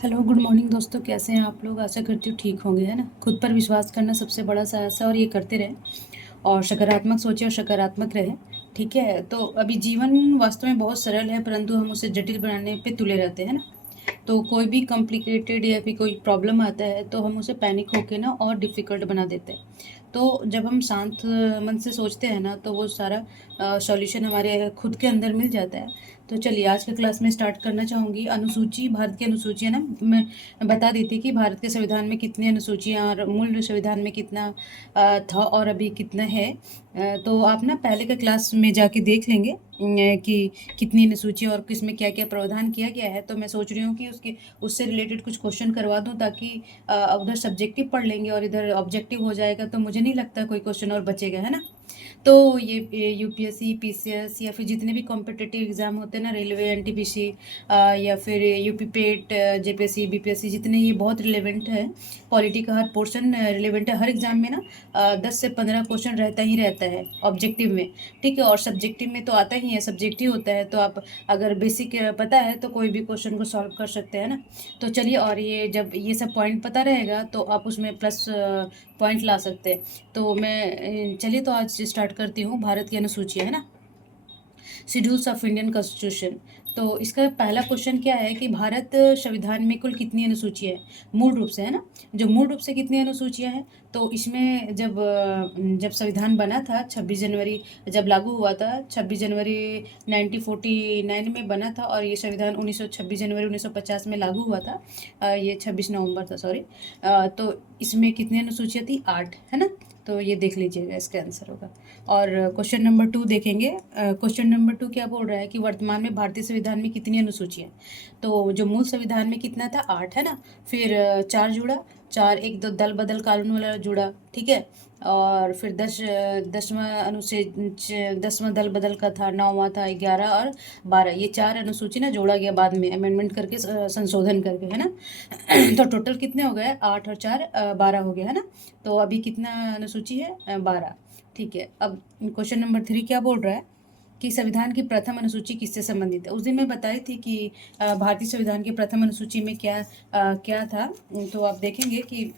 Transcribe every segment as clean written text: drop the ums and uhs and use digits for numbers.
Hello good morning दोस्तों, कैसे हैं आप लोग। आशा करती हूँ ठीक होंगे, है ना। खुद पर विश्वास करना सबसे बड़ा साहस है और ये करते रहें और सकारात्मक सोचें और सकारात्मक रहें। ठीक है, तो अभी जीवन वास्तव में बहुत सरल है, परंतु हम उसे जटिल बनाने पे तुले रहते हैं ना। तो कोई भी कॉम्प्लिकेटेड या फिर कोई प्रॉब्लम आता है तो हम उसे पैनिक होके ना और डिफ़िकल्ट बना देते हैं। तो जब हम शांत मन से सोचते हैं ना तो वो सारा सॉल्यूशन हमारे खुद के अंदर मिल जाता है। तो चलिए आज के क्लास में स्टार्ट करना चाहूँगी। अनुसूची, भारत की अनुसूची है ना, मैं बता दी थी कि भारत के संविधान में कितनी अनुसूचियाँ और मूल संविधान में कितना था और अभी कितना है। तो आप ना पहले के क्लास में जाके देख लेंगे कि कितनी अनुसूची और किसमें क्या क्या प्रावधान किया गया है। तो मैं सोच रही हूँ कि उससे रिलेटेड कुछ क्वेश्चन करवा दूँ ताकि उधर सब्जेक्टिव पढ़ लेंगे और इधर ऑब्जेक्टिव हो जाएगा, तो मुझे नहीं लगता कोई क्वेश्चन और बचेगा, है ना। तो ये यूपीएससी, पीसीएस या फिर जितने भी कॉम्पिटिटिव एग्ज़ाम होते हैं ना, रेलवे, एनटीपीसी या फिर यूपी पेट, जेपीएससी, बीपीएससी, जितने ये बहुत रिलेवेंट है। पॉलिटी का हर पोर्शन रिलेवेंट है। हर एग्ज़ाम में ना 10 से 15 क्वेश्चन रहता ही रहता है ऑब्जेक्टिव में। ठीक है, और सब्जेक्टिव में तो आता ही है, सब्जेक्टिव होता है। तो आप अगर बेसिक पता है तो कोई भी क्वेश्चन को सॉल्व कर सकते हैं ना। तो चलिए, और ये जब ये सब पॉइंट पता रहेगा तो आप उसमें प्लस पॉइंट ला सकते हैं। तो मैं चलिए तो आज स्टार्ट करती हूँ। भारत की अनुसूची है ना, शेड्यूल्स ऑफ इंडियन कॉन्स्टिट्यूशन। तो इसका पहला क्वेश्चन क्या है कि भारत संविधान में कुल कितनी अनुसूचियाँ हैं मूल रूप से, है ना। जो मूल रूप से कितनी अनुसूचियाँ हैं, तो इसमें जब संविधान बना था 26 जनवरी, जब लागू हुआ था 26 जनवरी 1949 में बना था, और ये संविधान 26 जनवरी 1950 में लागू हुआ था। ये 26 नवंबर था, सॉरी। तो इसमें कितनी अनुसूचियाँ थी, 8, है ना। तो ये देख लीजिएगा, इसका आंसर होगा। और क्वेश्चन नंबर 2 देखेंगे। क्वेश्चन नंबर 2 क्या बोल रहा है कि वर्तमान में भारतीय संविधान में कितनी अनुसूचियाँ हैं। तो जो मूल संविधान में कितना था, 8, है ना। फिर 4 जुड़ा, 4 एक दो दल बदल कानून वाला जुड़ा, ठीक है। और फिर 10वां अनुच्छेद, 10वां दल बदल का था, 9वां था, 11 और 12, ये 4 अनुसूची ना जोड़ा गया बाद में अमेंडमेंट करके, संशोधन करके, है ना। तो टोटल कितने हो गए, 8 और 4 12 हो गया, है ना। तो अभी कितना अनुसूची है, 12। ठीक है, अब क्वेश्चन नंबर 3 क्या बोल रहा है कि संविधान की प्रथम अनुसूची किससे संबंधित है। उस दिन मैं बताई थी कि भारतीय संविधान की प्रथम अनुसूची में क्या था। तो आप देखेंगे कि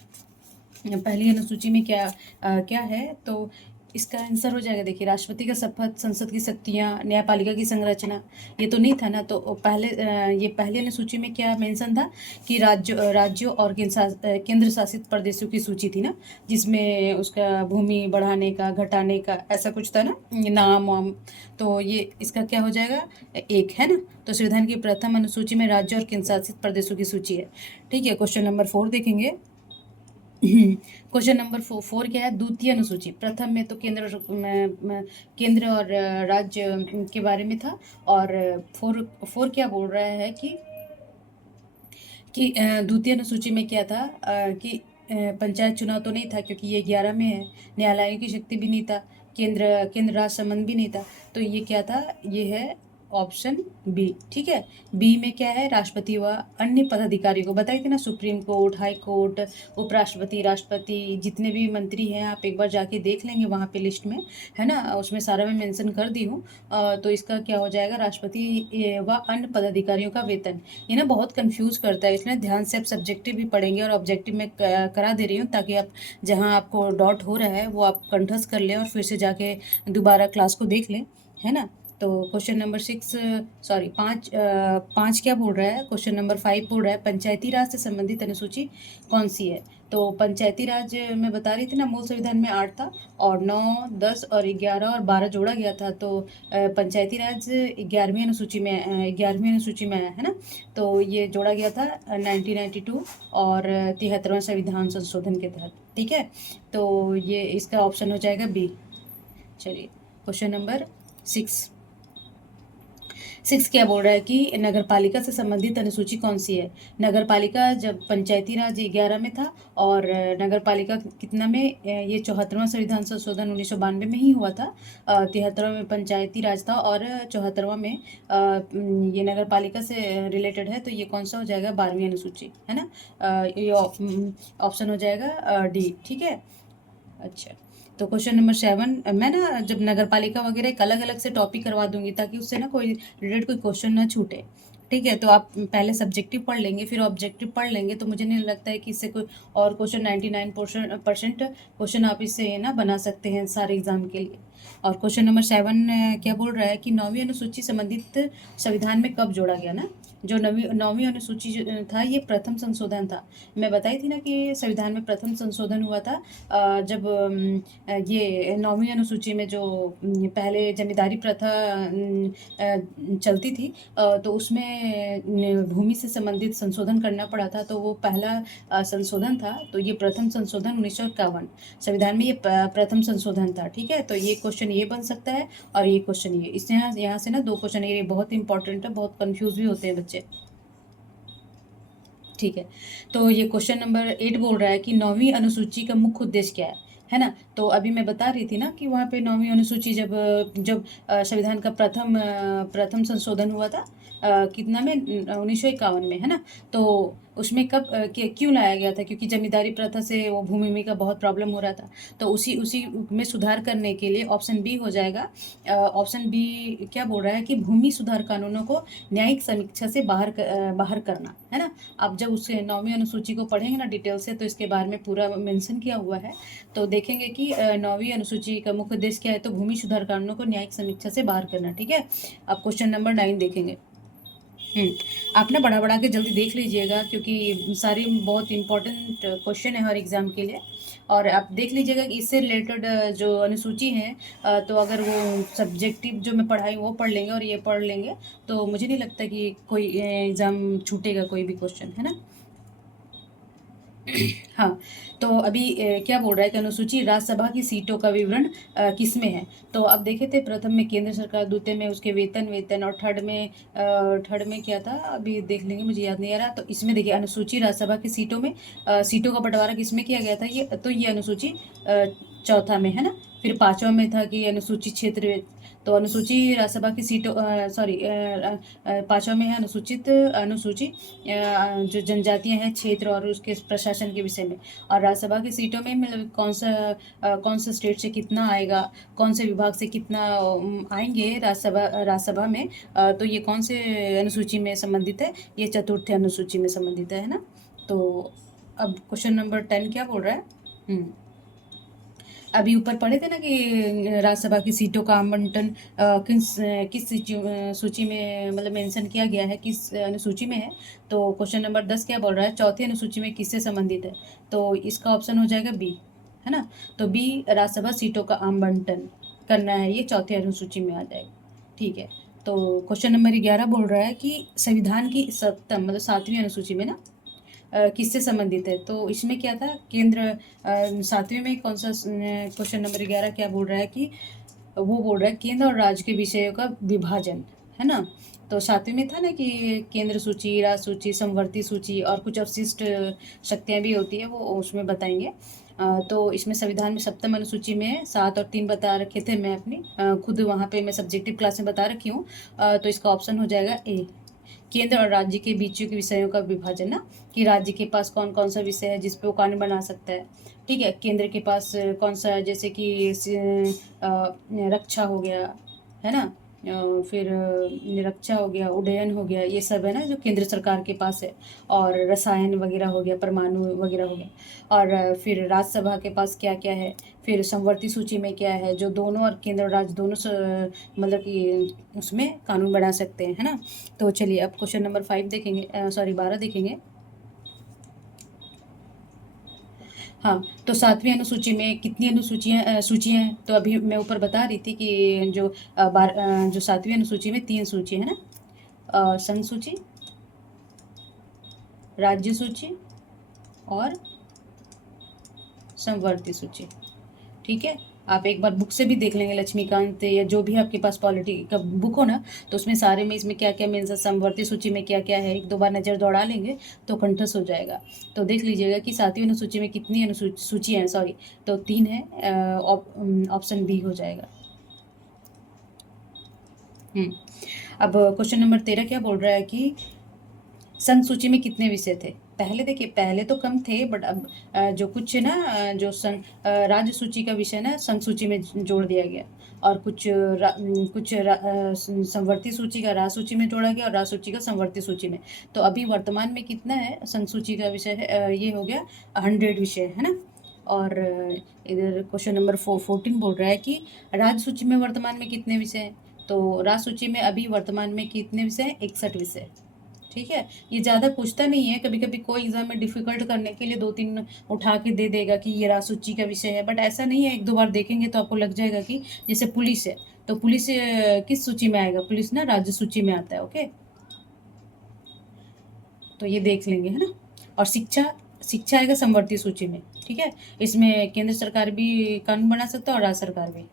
पहली अनुसूची में क्या है। तो इसका आंसर हो जाएगा, देखिए, राष्ट्रपति का शपथ, संसद की शक्तियाँ, न्यायपालिका की संरचना। ये तो नहीं था ना। तो ये पहली अनुसूची में क्या मेंशन था कि राज्यों और केंद्र शासित प्रदेशों की सूची थी ना, जिसमें उसका भूमि बढ़ाने का, घटाने का, ऐसा कुछ था ना, नाम वाम। तो ये इसका क्या हो जाएगा, एक, है ना। तो संविधान की प्रथम अनुसूची में राज्य और केंद्र शासित प्रदेशों की सूची है। ठीक है, क्वेश्चन नंबर 4 देखेंगे। क्वेश्चन नंबर 4 क्या है, द्वितीय अनुसूची। प्रथम में तो केंद्र और राज्य के बारे में था। और 4 क्या बोल रहा है कि द्वितीय अनुसूची में क्या था, कि पंचायत चुनाव तो नहीं था क्योंकि ये 11 में है। न्यायालय की शक्ति भी नहीं था। केंद्र राज्य संबंध भी नहीं था। तो ये क्या था, ये है ऑप्शन बी। ठीक है, बी में क्या है, राष्ट्रपति व अन्य पदाधिकारी को बताई थी ना, सुप्रीम कोर्ट, हाई कोर्ट, उपराष्ट्रपति, राष्ट्रपति, जितने भी मंत्री हैं आप एक बार जाके देख लेंगे वहाँ पे लिस्ट में, है ना। उसमें सारा मैं मेंशन कर दी हूँ। तो इसका क्या हो जाएगा, राष्ट्रपति व अन्य पदाधिकारियों का वेतन। ये ना बहुत कंफ्यूज करता है, इसलिए ध्यान से आप सब्जेक्टिव भी पढ़ेंगे और ऑब्जेक्टिव में करा दे रही हूँ ताकि आप जहाँ आपको डाउट हो रहा है वो आप कंठस्थ कर लें और फिर से जाके दोबारा क्लास को देख लें, है ना। तो क्वेश्चन नंबर 6, सॉरी 5 क्या बोल रहा है, क्वेश्चन नंबर 5 बोल रहा है पंचायती राज से संबंधित अनुसूची कौन सी है। तो पंचायती राज मैं बता रही थी ना, मूल संविधान में 8 था और 9, 10 और 11 और 12 जोड़ा गया था। तो पंचायती राज 11वीं अनुसूची में आया, है ना। तो ये जोड़ा गया था 1992 और 73वां संविधान संशोधन के तहत। ठीक है, तो ये इसका ऑप्शन हो जाएगा बी। चलिए, क्वेश्चन नंबर 6 क्या बोल रहा है कि नगर पालिका से संबंधित अनुसूची कौन सी है। नगर पालिका जब पंचायती राज 11 में था और नगर पालिका कितना में, ये 74वां संविधान संशोधन 1992 में ही हुआ था। 73वां में पंचायती राज था और 74वां में ये नगर पालिका से रिलेटेड है। तो ये कौन सा हो जाएगा, 12वीं अनुसूची, है ना। ये ऑप्शन हो जाएगा डी। ठीक है, अच्छा। तो क्वेश्चन नंबर 7, मैं ना जब नगर पालिका वगैरह एक अलग अलग से टॉपिक करवा दूंगी ताकि उससे ना कोई रिलेटेड कोई क्वेश्चन ना छूटे। ठीक है, तो आप पहले सब्जेक्टिव पढ़ लेंगे, फिर ऑब्जेक्टिव पढ़ लेंगे, तो मुझे नहीं लगता है कि इससे कोई और क्वेश्चन 99% क्वेश्चन आप इससे ना बना सकते हैं सारे एग्जाम के लिए। और क्वेश्चन नंबर 7 क्या बोल रहा है कि 9वीं अनुसूची संबंधित संविधान में कब जोड़ा गया ना। जो 9वीं अनुसूची जो था, ये प्रथम संशोधन था। मैं बताई थी ना कि संविधान में प्रथम संशोधन हुआ था जब ये 9वीं अनुसूची में जो पहले जमींदारी प्रथा चलती थी, तो उसमें भूमि से संबंधित संशोधन करना पड़ा था, तो वो पहला संशोधन था। तो ये प्रथम संशोधन 1951 संविधान में ये प्रथम संशोधन था। ठीक है, तो ये क्वेश्चन ये बन सकता है और ये क्वेश्चन ये, इससे यहाँ से ना 2 क्वेश्चन ये बहुत इंपॉर्टेंट है, बहुत कंफ्यूज भी होते हैं बच्चे। ठीक है, तो ये क्वेश्चन नंबर 8 बोल रहा है कि 9वीं अनुसूची का मुख्य उद्देश्य क्या है ना। तो अभी मैं बता रही थी ना कि वहाँ पे 9वीं अनुसूची जब जब संविधान का प्रथम संशोधन हुआ था कितना में 1951 में, है ना। तो उसमें कब क्यों लाया गया था, क्योंकि जमींदारी प्रथा से वो भूमि का बहुत प्रॉब्लम हो रहा था। तो उसी उसी में सुधार करने के लिए ऑप्शन बी हो जाएगा। ऑप्शन बी क्या बोल रहा है कि भूमि सुधार कानूनों को न्यायिक समीक्षा से बाहर करना, है ना। आप जब उस 9वीं अनुसूची को पढ़ेंगे ना डिटेल से, तो इसके बारे में पूरा मेंशन किया हुआ है। तो देखेंगे कि 9वीं अनुसूची का मुख्य उद्देश्य क्या है, तो भूमि सुधार कानूनों को न्यायिक समीक्षा से बाहर करना। ठीक है, अब क्वेश्चन नंबर 9 देखेंगे। आप ना बढ़ा के जल्दी देख लीजिएगा, क्योंकि सारे बहुत इंपॉर्टेंट क्वेश्चन है हर एग्ज़ाम के लिए। और आप देख लीजिएगा कि इससे रिलेटेड जो अनुसूची है, तो अगर वो सब्जेक्टिव जो मैं पढ़ाई वो पढ़ लेंगे और ये पढ़ लेंगे, तो मुझे नहीं लगता कि कोई एग्ज़ाम छूटेगा कोई भी क्वेश्चन, है ना। हाँ, तो अभी क्या बोल रहा है कि अनुसूची राज्यसभा की सीटों का विवरण किसमें है। तो अब देखे थे, प्रथम में केंद्र सरकार, द्वितीय में उसके वेतन और थर्ड में क्या था, अभी देख लेंगे, मुझे याद नहीं आ रहा। तो इसमें देखिए अनुसूची राज्यसभा की सीटों में सीटों का बंटवारा किसमें किया गया था, ये अनुसूची चौथा में, है ना। फिर 5वां में था कि अनुसूची क्षेत्र, तो अनुसूची राज्यसभा की सीटों 5वां में है अनुसूची जो जनजातियां हैं क्षेत्र और उसके प्रशासन के विषय में। और राज्यसभा की सीटों में मतलब कौन सा स्टेट से कितना आएगा, कौन से विभाग से कितना आएंगे राज्यसभा में, तो ये कौन से अनुसूची में संबंधित है, ये चतुर्थ अनुसूची में संबंधित है ना। तो अब क्वेश्चन नंबर 10 क्या बोल रहा है। अभी ऊपर पढ़े थे ना कि राज्यसभा की सीटों का आवंटन किस सूची में मतलब मेंशन किया गया है, किस अनुसूची में है। तो क्वेश्चन नंबर 10 क्या बोल रहा है, चौथी अनुसूची में किससे संबंधित है। तो इसका ऑप्शन हो जाएगा बी, है ना। तो बी राज्यसभा सीटों का आवंटन करना है, ये चौथी अनुसूची में आ जाएगा। ठीक है, तो क्वेश्चन नंबर 11 बोल रहा है कि संविधान की सप्तम मतलब 7वीं अनुसूची में ना किससे संबंधित है। तो इसमें क्या था, केंद्र 7वें में कौन सा क्वेश्चन नंबर 11 क्या बोल रहा है कि वो बोल रहा है केंद्र और राज्य के विषयों का विभाजन, है ना। तो 7वें में था ना कि केंद्र सूची, राज्य सूची, समवर्ती सूची और कुछ अवशिष्ट शक्तियाँ भी होती है, वो उसमें बताएंगे। तो इसमें संविधान में सप्तम अनुसूची में 7 और 3 बता रखे थे, मैं अपनी खुद वहाँ पे मैं सब्जेक्टिव क्लास में बता रखी हूँ। तो इसका ऑप्शन हो जाएगा ए, केंद्र और राज्य के बीच के विषयों का विभाजन ना, कि राज्य के पास कौन कौन सा विषय है जिस पे वो कानून बना सकता है। ठीक है, केंद्र के पास कौन सा है, जैसे कि रक्षा हो गया, है ना। फिर रक्षा हो गया, उड्डयन हो गया, ये सब है ना जो केंद्र सरकार के पास है। और रसायन वगैरह हो गया, परमाणु वगैरह हो गया। और फिर राज्यसभा के पास क्या क्या है, फिर समवर्ती सूची में क्या है, जो दोनों और केंद्र और राज्य दोनों मतलब कि उसमें कानून बना सकते हैं, है ना। तो चलिए अब क्वेश्चन नंबर 5 देखेंगे, 12 देखेंगे। हाँ, तो 7वीं अनुसूची में कितनी सूचियाँ हैं। तो अभी मैं ऊपर बता रही थी कि जो 7वीं अनुसूची में 3 सूची है ना, संघ सूची, राज्य सूची और समवर्ती सूची। ठीक है, आप एक बार बुक से भी देख लेंगे, लक्ष्मीकांत या जो भी आपके पास पॉलिटी का बुक हो ना, तो उसमें सारे में इसमें क्या क्या मेंशन, समवर्ती सूची में क्या क्या है, एक दो बार नज़र दौड़ा लेंगे तो कंठस्थ हो जाएगा। तो देख लीजिएगा कि 7वीं अनुसूची में कितनी सूचियाँ हैं, सॉरी, तो 3 है, ऑप्शन बी हो जाएगा। अब क्वेश्चन नंबर 13 क्या बोल रहा है कि संघ सूची में कितने विषय थे। पहले देखिए, पहले तो कम थे, बट अब जो कुछ है ना, जो राज्य सूची का विषय ना संघ सूची में जोड़ दिया गया। और संवर्ती सूची का राज सूची में जोड़ा गया और राज सूची का संवर्ती सूची में। तो अभी वर्तमान में कितना है संघ सूची का विषय है, ये हो गया 100 विषय है ना। और इधर क्वेश्चन नंबर 14 बोल रहा है कि राज्य सूची में वर्तमान में कितने विषय हैं। तो राज्य सूची में अभी वर्तमान में कितने विषय हैं, 61 विषय। ठीक है, ये ज़्यादा पूछता नहीं है, कभी कभी कोई एग्जाम में डिफिकल्ट करने के लिए 2-3 उठा के दे देगा कि ये राज्य सूची का विषय है, बट ऐसा नहीं है। 1-2 बार देखेंगे तो आपको लग जाएगा कि जैसे पुलिस है तो पुलिस किस सूची में आएगा, पुलिस ना राज्य सूची में आता है। ओके, तो ये देख लेंगे है ना। और शिक्षा शिक्षा आएगा समवर्ती सूची में। ठीक है, इसमें केंद्र सरकार भी कानून बना सकता है और राज्य सरकार भी।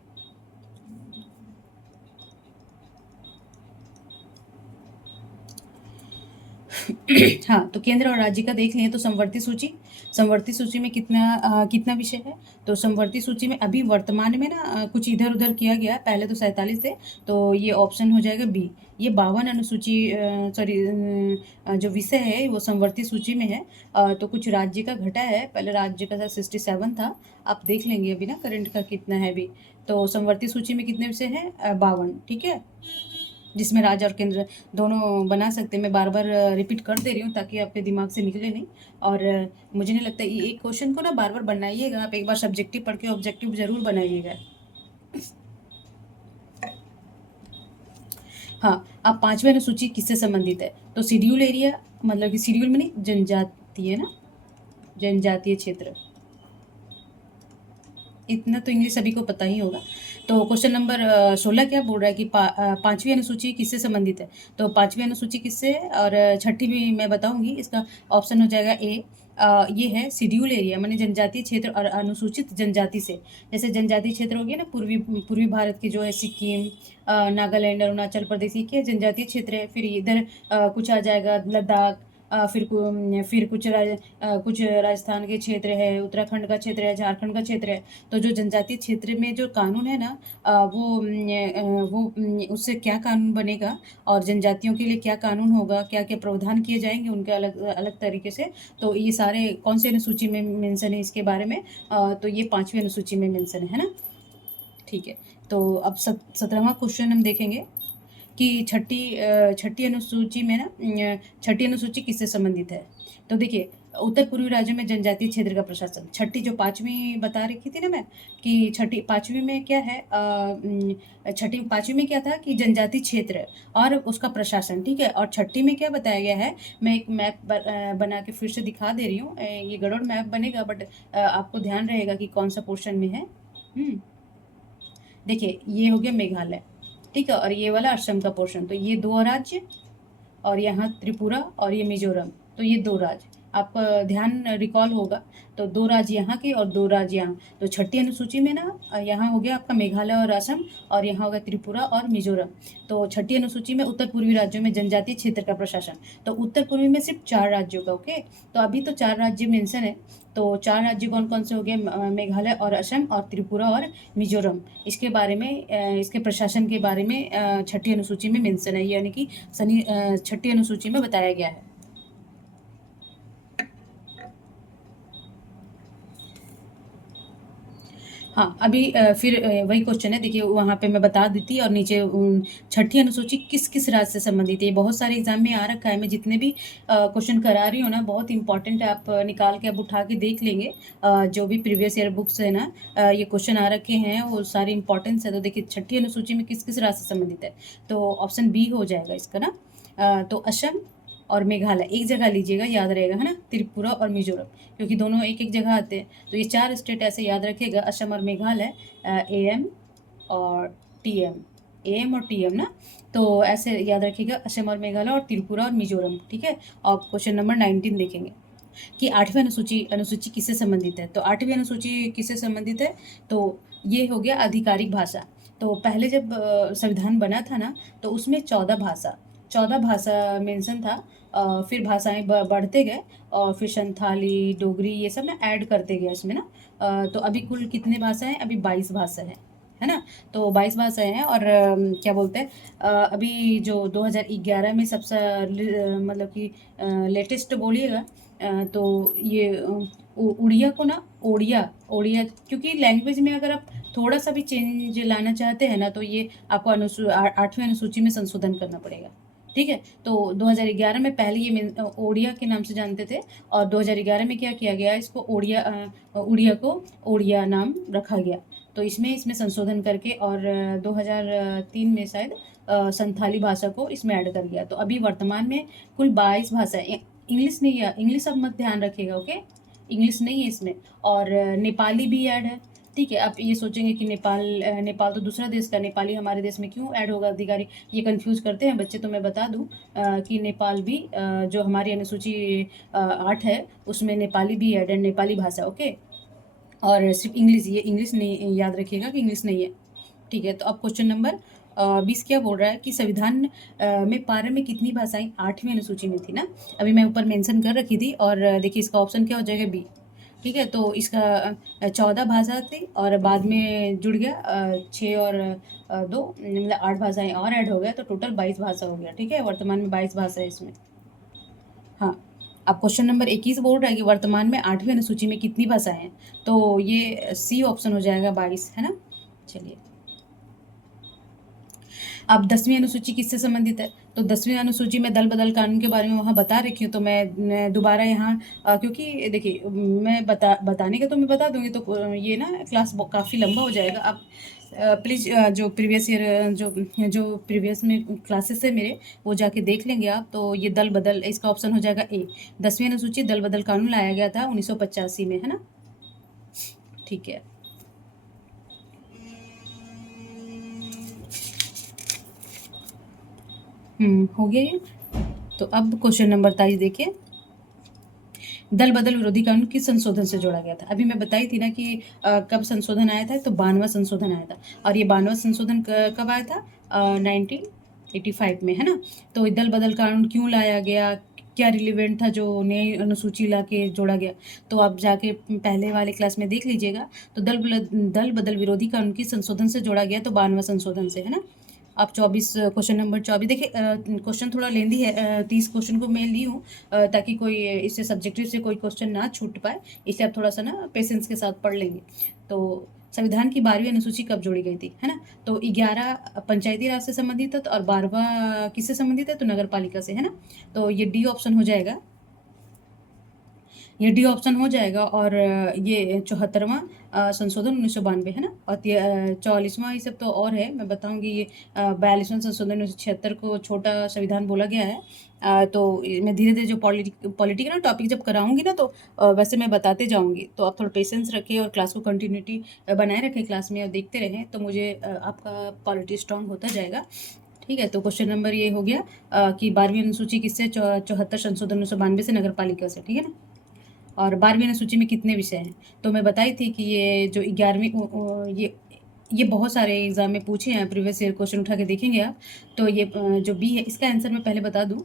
हाँ, तो केंद्र और राज्य का देख लें तो संवर्ती सूची में कितना विषय है। तो संवर्ती सूची में अभी वर्तमान में ना कुछ इधर उधर किया गया, पहले तो 47 थे, तो ये ऑप्शन हो जाएगा बी। ये 52 अनुसूची सॉरी जो विषय है वो संवर्ती सूची में है। तो कुछ राज्य का घटा है, पहले राज्य का 67 था, आप देख लेंगे अभी ना करंट का कितना है अभी। तो संवर्ती सूची में कितने विषय हैं, 52। ठीक है, जिसमें राज्य और केंद्र दोनों बना सकते हैं। मैं बार बार रिपीट कर दे रही हूँ ताकि आपके दिमाग से निकले नहीं। और मुझे नहीं लगता ये एक क्वेश्चन को ना बार बार बनाइएगा आप, एक बार सब्जेक्टिव पढ़ के ऑब्जेक्टिव जरूर बनाइएगा। हाँ, अब 5वें अनुसूची किससे संबंधित है। तो शेड्यूल एरिया मतलब कि शेड्यूल में नहीं, जनजातीय ना, जनजातीय क्षेत्र। इतना तो इंग्लिश सभी को पता ही होगा। तो क्वेश्चन नंबर 16 क्या बोल रहा है कि 5वीं अनुसूची किससे संबंधित है। तो 5वीं अनुसूची किससे है और छठी भी मैं बताऊंगी। इसका ऑप्शन हो जाएगा ए। ये है शेड्यूल एरिया माने जनजातीय क्षेत्र और अनुसूचित जनजाति से। जैसे जनजातीय क्षेत्र हो गया ना, पूर्वी भारत के जो है सिक्किम, नागालैंड, अरुणाचल प्रदेश, ये क्या जनजातीय क्षेत्र है। फिर इधर कुछ आ जाएगा लद्दाख, फिर कुछ राजस्थान के क्षेत्र है, उत्तराखंड का क्षेत्र है, झारखंड का क्षेत्र है। तो जो जनजातीय क्षेत्र में जो कानून है ना वो उससे क्या कानून बनेगा और जनजातियों के लिए क्या कानून होगा, क्या क्या प्रावधान किए जाएंगे उनके अलग अलग तरीके से। तो ये सारे कौन सी अनुसूची में मेंशन है इसके बारे में, तो ये 5वीं अनुसूची में मेंशन है ना। ठीक है, तो अब 17वां क्वेश्चन हम देखेंगे कि छठी अनुसूची में ना छठी अनुसूची किससे संबंधित है। तो देखिए, उत्तर पूर्वी राज्यों में जनजातीय क्षेत्र का प्रशासन। छठी जो 5वीं बता रखी थी ना मैं कि छठी 5वीं में क्या है, छठी 5वीं में क्या था कि जनजातीय क्षेत्र और उसका प्रशासन। ठीक है, और छठी में क्या बताया गया है, मैं एक मैप बना के फिर से दिखा दे रही हूँ। ये गड़ोड़ मैप बनेगा बट आपको ध्यान रहेगा कि कौन सा पोर्शन में है। देखिए, ये हो गया मेघालय, ठीक है, और ये वाला असम का पोर्शन। तो ये 2 राज्य और यहाँ त्रिपुरा और ये मिजोरम, तो ये 2 राज्य आपका ध्यान रिकॉल होगा। तो 2 राज्य यहाँ के और 2 राज्य यहाँ। तो छठी अनुसूची में ना यहाँ हो गया आपका मेघालय और असम, और यहाँ होगा त्रिपुरा और मिजोरम। तो छठी अनुसूची में उत्तर पूर्वी राज्यों में जनजातीय क्षेत्र का प्रशासन। तो उत्तर पूर्वी में सिर्फ 4 राज्यों का। ओके, तो अभी तो 4 राज्य मेंशन है। तो 4 राज्य कौन कौन से हो गए, मेघालय और असम और त्रिपुरा और मिजोरम। इसके बारे में इसके प्रशासन के बारे में छठी अनुसूची में मेंशन है, यानी कि छठी अनुसूची में बताया गया है। हाँ, अभी फिर वही क्वेश्चन है। देखिए, वहाँ पे मैं बता देती और नीचे छठी अनुसूची किस किस राज्य से संबंधित है। बहुत सारे एग्जाम में आ रखा है, मैं जितने भी क्वेश्चन करा रही हूँ ना बहुत इंपॉर्टेंट है, आप निकाल के अब उठा के देख लेंगे। जो भी प्रीवियस ईयर बुक्स है ना, ये क्वेश्चन आ रखे हैं वो सारे इंपॉर्टेंस है। तो देखिए, छठी अनुसूची में किस किस राज्य से संबंधित है, तो ऑप्शन बी हो जाएगा इसका ना। तो असम और मेघालय एक जगह लीजिएगा, याद रहेगा है ना, त्रिपुरा और मिजोरम, क्योंकि दोनों एक एक जगह आते हैं। तो ये 4 स्टेट ऐसे याद रखिएगा, असम और मेघालय, एम और टीएम, एम और टीएम ना। तो ऐसे याद रखिएगा, असम और मेघालय और त्रिपुरा और मिजोरम। ठीक है, और क्वेश्चन नंबर 19 देखेंगे कि 8वीं अनुसूची किससे संबंधित है। तो 8वीं अनुसूची किससे संबंधित है, तो ये हो गया आधिकारिक भाषा। तो पहले जब संविधान बना था ना, तो उसमें 14 भाषा मेंशन था। फिर भाषाएं बढ़ते गए और फिर संथाली, डोगरी, ये सब ना ऐड करते गए इसमें ना। तो अभी कुल कितने भाषाएं, अभी 22 भाषा है ना। तो 22 भाषाएं हैं। और क्या बोलते हैं, अभी जो 2011 में सबसे मतलब कि लेटेस्ट बोलिएगा, तो ये उड़िया को ना, ओडिया ओडिया, क्योंकि लैंग्वेज में अगर आप थोड़ा सा भी चेंज लाना चाहते हैं ना, तो ये आपको 8वीं अनुसूची में संशोधन करना पड़ेगा। ठीक है, तो 2011 में पहले ये ओडिया के नाम से जानते थे, और 2011 में क्या किया गया, इसको उड़िया को ओडिया नाम रखा गया। तो इसमें संशोधन करके, और 2003 में शायद संथाली भाषा को इसमें ऐड कर दिया। तो अभी वर्तमान में कुल 22 भाषा, इंग्लिश नहीं है, इंग्लिश अब मत ध्यान रखिएगा, ओके, इंग्लिश नहीं है इसमें। और नेपाली भी ऐड है। ठीक है, आप ये सोचेंगे कि नेपाल तो दूसरा देश का, नेपाली हमारे देश में क्यों ऐड होगा अधिकारी, ये कंफ्यूज करते हैं बच्चे। तो मैं बता दूं कि नेपाल भी जो हमारी अनुसूची 8 है, उसमें नेपाली भी ऐड है, नेपाली भाषा, ओके। और सिर्फ इंग्लिश, ये इंग्लिश नहीं, याद रखिएगा कि इंग्लिश नहीं है। ठीक है, तो अब क्वेश्चन नंबर 20 क्या बोल रहा है कि संविधान में पारे में कितनी भाषाएं 8वीं अनुसूची में थी ना, अभी मैं ऊपर मेंशन कर रखी थी। और देखिए इसका ऑप्शन क्या हो जाएगा, बी। ठीक है, तो इसका 14 भाषा थी, और बाद में जुड़ गया 6 और 2, मतलब 8 भाषाएं और ऐड हो गया, तो टोटल 22 भाषा हो गया। ठीक है, वर्तमान में 22 भाषा है इसमें। हाँ, अब क्वेश्चन नंबर 21 बोल रहा है कि वर्तमान में 8वीं अनुसूची में कितनी भाषाएं हैं, तो ये सी ऑप्शन हो जाएगा, 22, है ना। चलिए, अब 10वीं अनुसूची किससे संबंधित है, तो 10वीं अनुसूची में दल बदल कानून के बारे में वहाँ बता रखी हूँ। तो मैं दोबारा यहाँ क्योंकि देखिए मैं बताने का तो मैं बता दूंगी, तो ये ना क्लास काफ़ी लंबा हो जाएगा। आप प्लीज़ जो प्रीवियस ईयर जो प्रीवियस में क्लासेस है मेरे, वो जाके देख लेंगे आप। तो ये दल बदल, इसका ऑप्शन हो जाएगा ए। 10वीं अनुसूची दल बदल कानून लाया गया था 1985 में, है ना। ठीक है, हो गया ये। तो अब क्वेश्चन नंबर 23 देखिए, दल बदल विरोधी कानून किस संशोधन से जोड़ा गया था। अभी मैं बताई थी ना कि कब संशोधन आया था, तो 92वां संशोधन आया था। और ये 92वां संशोधन कब आया था, 1985 में, है ना। तो दल बदल कानून क्यों लाया गया, क्या रिलेवेंट था जो नई अनुसूची ला के जोड़ा गया, तो आप जाके पहले वाले क्लास में देख लीजिएगा। तो दल बदल विरोधी कानून किस संशोधन से जोड़ा गया, तो 92वां संशोधन से, है ना। आप 24, क्वेश्चन नंबर 24 देखिए, क्वेश्चन थोड़ा लेंदी है, 30 क्वेश्चन को मैं ली हूँ ताकि कोई इससे सब्जेक्टिव से कोई क्वेश्चन ना छूट पाए, इसलिए आप थोड़ा सा ना पेशेंस के साथ पढ़ लेंगे। तो संविधान की 12वीं अनुसूची कब जोड़ी गई थी, है ना, तो 11 पंचायती राज से संबंधित है, और 12वां किससे संबंधित है, तो नगर पालिका से, है ना। तो ये डी ऑप्शन हो जाएगा, ये डी ऑप्शन हो जाएगा। और ये 74वां संशोधन 1992, है ना। और 44वां ये सब तो और है, मैं बताऊंगी। ये 42वां संशोधन 1976 को छोटा संविधान बोला गया है। तो मैं धीरे धीरे जो पॉलिटी का ना टॉपिक जब कराऊंगी ना, तो वैसे मैं बताते जाऊंगी। तो आप थोड़ा पेशेंस रखिए और क्लास को कंटिन्यूटी बनाए रखें क्लास में, और देखते रहें, तो मुझे आपका पॉलिटी स्ट्रांग होता जाएगा। ठीक है, तो क्वेश्चन नंबर ये हो गया कि 12वीं अनुसूची किससे, 74 संशोधन 1992 से, नगर पालिका से। ठीक है ना। और 12वीं अनुसूची में कितने विषय हैं, तो मैं बताई थी कि ये जो 11वीं, ये बहुत सारे एग्जाम में पूछे हैं, प्रीवियस ईयर क्वेश्चन उठा के देखेंगे आप। तो ये जो बी है, इसका आंसर मैं पहले बता दूं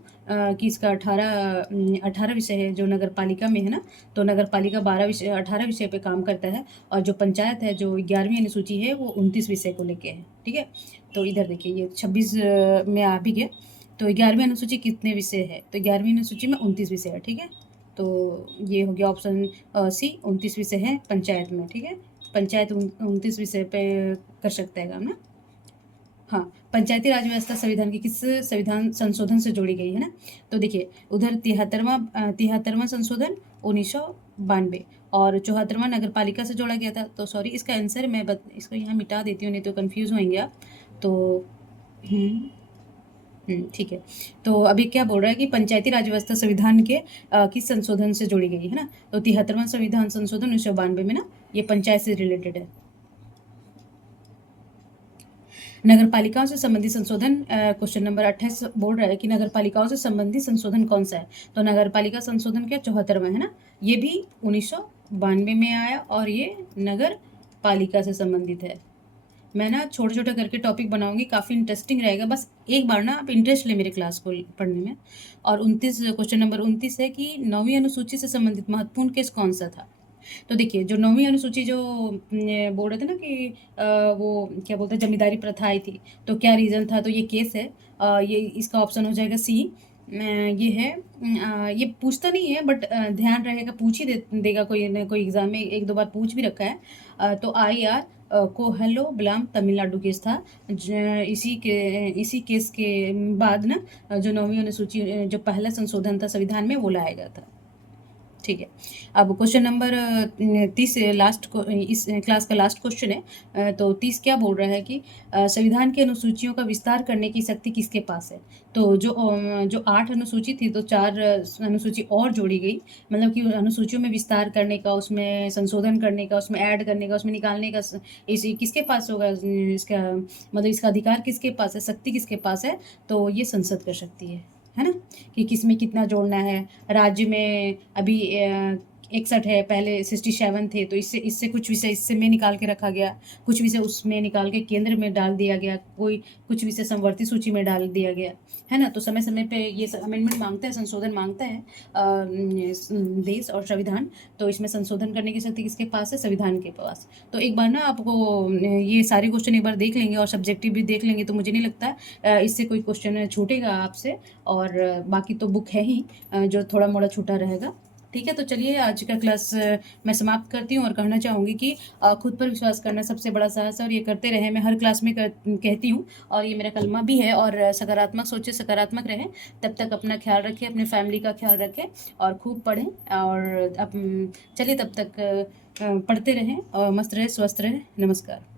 कि इसका 18 विषय है जो नगर पालिका में, है ना। तो नगर पालिका 18 विषय पे काम करता है, और जो पंचायत है, जो 11वीं अनुसूची है, वो 29 विषय को लेके है। ठीक है, तो इधर देखिए ये 26 में आ भी गया। तो 11वीं अनुसूची कितने विषय है, तो 11वीं अनुसूची में 29 विषय है। ठीक है, तो ये हो गया ऑप्शन सी, 29 विषय है पंचायत में। ठीक है, पंचायत 29 विषय पे कर सकता है काम ना। हाँ, पंचायती राज व्यवस्था संविधान की किस संविधान संशोधन से जोड़ी गई, है ना। तो देखिए उधर 73वां संशोधन 1992, और 74वां नगर पालिका से जोड़ा गया था। तो सॉरी, इसका आंसर मैं इसको यहाँ मिटा देती हूँ, नहीं तो कंफ्यूज होंगे आप। तो ठीक है, तो अभी क्या बोल रहा है कि पंचायती राज व्यवस्था संविधान के किस संशोधन से जोड़ी गई है ना। तो 73वां संविधान संशोधन 1992 में ना, ये पंचायत से रिलेटेड है। नगर पालिकाओं से संबंधित संशोधन, क्वेश्चन नंबर 28 बोल रहा है कि नगर पालिकाओं से संबंधित संशोधन कौन सा है, तो नगर पालिका संशोधन क्या 74वां, है ना। ये भी 1992 में आया, और ये नगर पालिका से संबंधित है। मैं ना छोटे छोटे करके टॉपिक बनाऊंगी, काफ़ी इंटरेस्टिंग रहेगा। बस एक बार ना आप इंटरेस्ट ले मेरे क्लास को पढ़ने में। और 29, क्वेश्चन नंबर 29 है कि 9वीं अनुसूची से संबंधित महत्वपूर्ण केस कौन सा था। तो देखिए जो 9वीं अनुसूची जो बोल रहे थे ना कि वो क्या बोलते हैं, जमींदारी प्रथा आई थी, तो क्या रीज़न था, तो ये केस है। ये इसका ऑप्शन हो जाएगा सी। ये है, ये पूछता नहीं है, बट ध्यान रहेगा, पूछ ही देगा कोई ना कोई एग्जाम में, एक दो बार पूछ भी रखा है। तो IR कोहलो बलाम तमिलनाडु केस था। इसी केस के बाद ना जो 9वीं अनुसूची जो पहला संशोधन था संविधान में वो लाया गया था। ठीक है। अब क्वेश्चन नंबर 30 लास्ट को इस क्लास का लास्ट क्वेश्चन है। तो 30 क्या बोल रहा है कि संविधान की अनुसूचियों का विस्तार करने की शक्ति किसके पास है? तो जो 8 अनुसूची थी तो 4 अनुसूची और जोड़ी गई, मतलब कि अनुसूचियों में विस्तार करने का, उसमें संशोधन करने का, उसमें ऐड करने का, उसमें निकालने का इसी किसके पास होगा? इसका मतलब इसका अधिकार किसके पास है, शक्ति किसके पास है? तो ये संसद कर सकती है ना? कि किसमें कितना जोड़ना है। राज्य में अभी 61 है, पहले 67 थे, तो इससे इससे कुछ विषय इससे में निकाल के रखा गया, कुछ विषय उसमें निकाल के केंद्र में डाल दिया गया, कुछ विषय समवर्ती सूची में डाल दिया गया, है ना? तो समय समय पे ये अमेंडमेंट मांगता है, संशोधन मांगता है देश और संविधान। तो इसमें संशोधन करने की शक्ति किसके पास है? संविधान के पास। तो एक बार ना आपको ये सारे क्वेश्चन एक बार देख लेंगे और सब्जेक्टिव भी देख लेंगे, तो मुझे नहीं लगता इससे कोई क्वेश्चन छूटेगा आपसे। और बाकी तो बुक है ही जो थोड़ा मोड़ा छूटा रहेगा। ठीक है, तो चलिए आज का क्लास मैं समाप्त करती हूँ और कहना चाहूँगी कि खुद पर विश्वास करना सबसे बड़ा साहस है और ये करते रहें। मैं हर क्लास में कहती हूँ और ये मेरा कलमा भी है। और सकारात्मक सोचें, सकारात्मक रहें। तब तक अपना ख्याल रखें, अपने फैमिली का ख्याल रखें और खूब पढ़ें। और अब चलिए तब तक पढ़ते रहें और मस्त रहें, स्वस्थ रहें। नमस्कार।